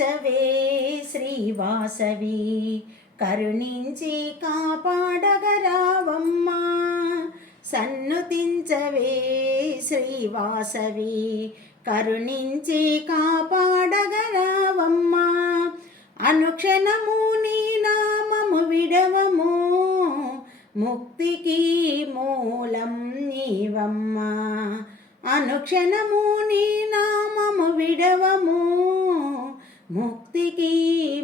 సన్నుతించవే శ్రీవాసవి, కరుణించి కాపాడగరావమ్మా. సన్నుతించవే శ్రీవాసవి, కరుణించి కాపాడగరావమ్మా. అనుక్షణము నీ నామము విడవము, ముక్తికి మూలం నీవమ్మా. అనుక్షణము నీ నామము విడవము, ముక్తికి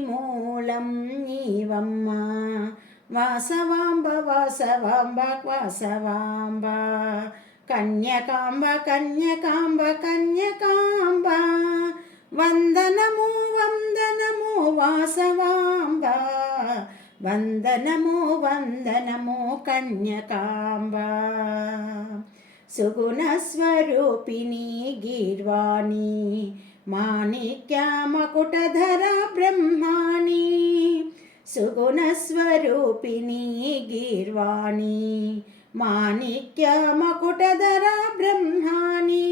మూలం నీవమ్మా. వాసవాంబ వాసవాంబ వాసవాంబ, కన్యకాంబ కన్యకాంబ కన్యకాంబ, వందనము వందనము వాసవాంబ, వందనము వందనము కన్యకాంబ. సుగుణస్వరూపిణి గీర్వాణి, మాణిక్య మకుటధర బ్రహ్మాణి. సుగుణస్వరూపిణి గీర్వాణి, మాణిక్య మకుటధర బ్రహ్మాణి.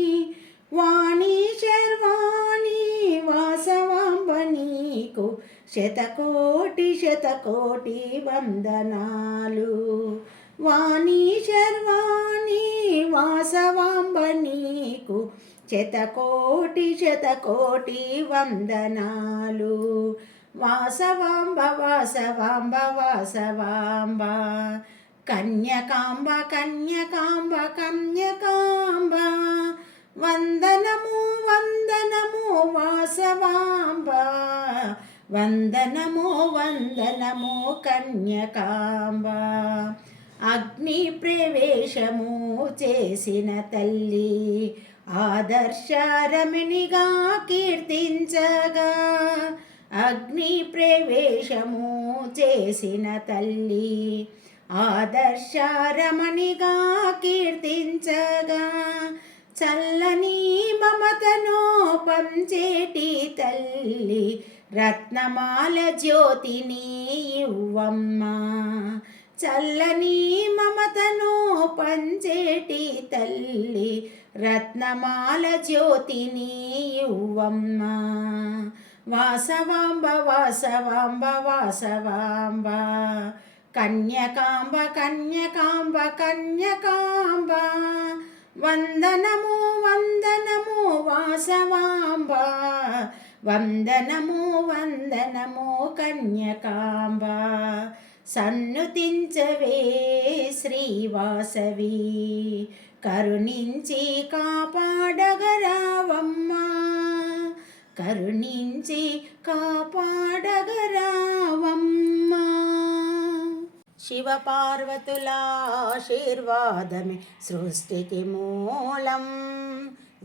వాణి శర్వాణి వాసవాంబ, నీకు శతకోటి శతకోటి వందనాలు. వాణి శర్వాణి వాసవాంబ, నీకు శతకోటి శతకోటి వందనాలు. వాసవాంబ వాసవాంబ వాసవాంబ, కన్యకాంబ కన్యకాంబ కన్యకాంబ, వందనము వందనము వాసవాంబ, వందనము వందనము కన్యకాంబ. అగ్ని ప్రవేశము చేసిన తల్లి, ఆదర్శరమణిగా కీర్తించగా. అగ్ని ప్రవేశము చేసిన తల్లి, ఆదర్శరమణిగా కీర్తించగా. చల్లని మమతను పంచేటి తల్లి, రత్నమాల జ్యోతిని ఇవ్వమ్మా. చల్లని మమతను పంచేటి తల్లి, రత్నమాల జ్యోతిని ఇవ్వమ్మా. వాసవాంబ వాసవాంబ వాసవాంబ, కన్యకాంబ కన్యకాంబ కన్యకాంబ, వందనము వందనము వాసవాంబ, వందనము వందనము కన్యకాంబ. సన్నుతించవే శ్రీవాసవి, కరుణించి కాపాడగరావమ్మా. కరుణించి కాపాడగరావమ్మా. శివపార్వతుల ఆశీర్వాదమే సృష్టికి మూలం,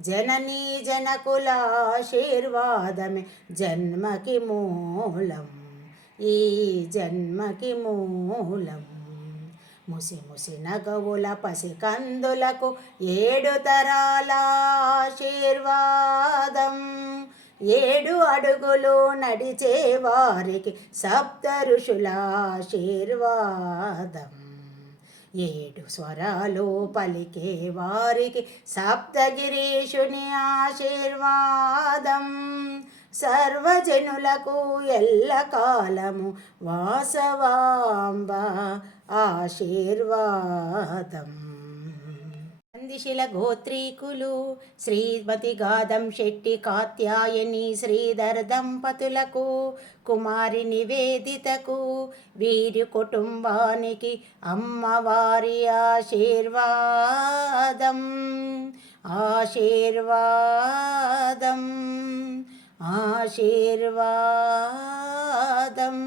జననీ జనకుల ఆశీర్వాదమే జన్మకి మూలం, ఈ జన్మకి మూలం. ముసి ముసి నగవుల పసికందులకు 7 తరాల ఆశీర్వాదం, 7 అడుగులు నడిచే వారికి 7 ఋషుల ఆశీర్వాదం, 7 స్వరాలు పలికే వారికి సప్తగిరీషుని ఆశీర్వాదం. సర్వజనులకు ఎల్లకాలము వాసవాంబ ఆశీర్వాదం. నందిశిల గోత్రీకులు శ్రీమతి గాదం శెట్టి కాత్యాయని శ్రీధర్ దంపతులకు, కుమారి నివేదితకు, వీరి కుటుంబానికి అమ్మవారి ఆశీర్వాదం, ఆశీర్వాదం, ఆశీర్వాదం.